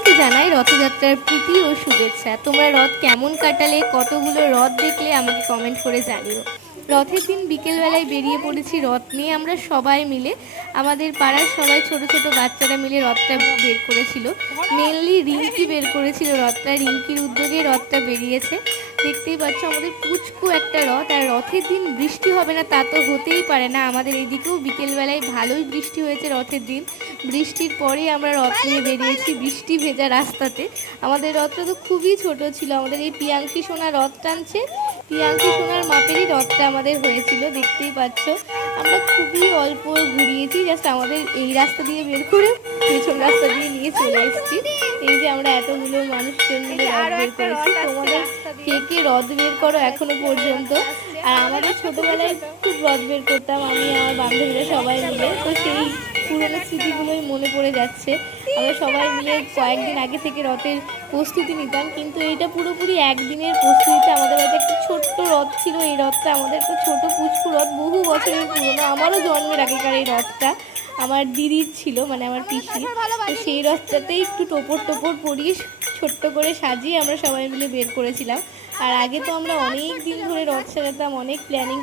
সকলকে জানাই রথযাত্রার প্রীতি ও শুভেচ্ছা। তোমরা রথ কেমন কাটালে, কতগুলো রথ দেখলে আমাকে কমেন্ট করে জানিও। রথের দিন বিকেলবেলায় বেরিয়ে পড়েছি রথ নিয়ে আমরা সবাই মিলে। আমাদের পাড়ার সবাই ছোট ছোট বাচ্চারা মিলে রথটা বের করেছিল। মেনলি রিঙ্কি বের করেছিল রথটা, রিঙ্কির উদ্যোগে রথটা বেরিয়েছে। দেখতেই পাচ্ছ আমাদের পুচকু একটা রথ। আর রথের দিন বৃষ্টি হবে না তা তো হতেই পারে না। আমাদের এদিকেও বিকেলবেলায় ভালোই বৃষ্টি হয়েছে রথের দিন। বৃষ্টির পরেই আমরা রথ নিয়ে বেরিয়েছি বৃষ্টি ভেজা রাস্তাতে। আমাদের রথটা তো খুবই ছোট ছিল। আমাদের এই পিয়াংশী সোনা রথ টানছে, পিয়াংশী সোনার মাপেরই রথটা আমাদের হয়েছিল। দেখতেই পাচ্ছ আমরা খুবই অল্প ঘুরিয়েছি, জাস্ট আমাদের এই রাস্তা দিয়ে বের করে পেছন রাস্তা দিয়ে নিয়ে চলে এসেছি। এই যে আমরা এতগুলো মানুষজন মিলে রথ বের করেছি। তোমাদের কে কে রথ বের করো এখনো পর্যন্ত? আর আমাদের ছোটবেলায় খুব রথ বের করতাম আমি আমার বান্ধবীরা সবাই মিলে। তো সেই পুরোনো স্মৃতিগুলোই মনে পড়ে যাচ্ছে। আমরা সবাই মিলে কয়েকদিন আগে থেকে রথের প্রস্তুতি নিতাম, কিন্তু এইটা পুরোপুরি একদিনের প্রস্তুতিতে। আমাদের বাড়িতে একটা ছোট্ট রথ ছিল, এই রথটা আমাদের একটা ছোটো পুচকু রথ, বহু বছরের পুরোনো। আমারও জন্মের আগেকার এই রথটা আমার দিদির ছিল, মানে আমার পিসি। তো সেই রথটাতেই একটু টোপর টোপর পরিয়ে ছোট্ট করে সাজিয়ে আমরা সবাই মিলে বের করেছিলাম। আর আগে তো আমরা অনেক দিন ধরে রথ সাজাতাম, অনেক প্ল্যানিং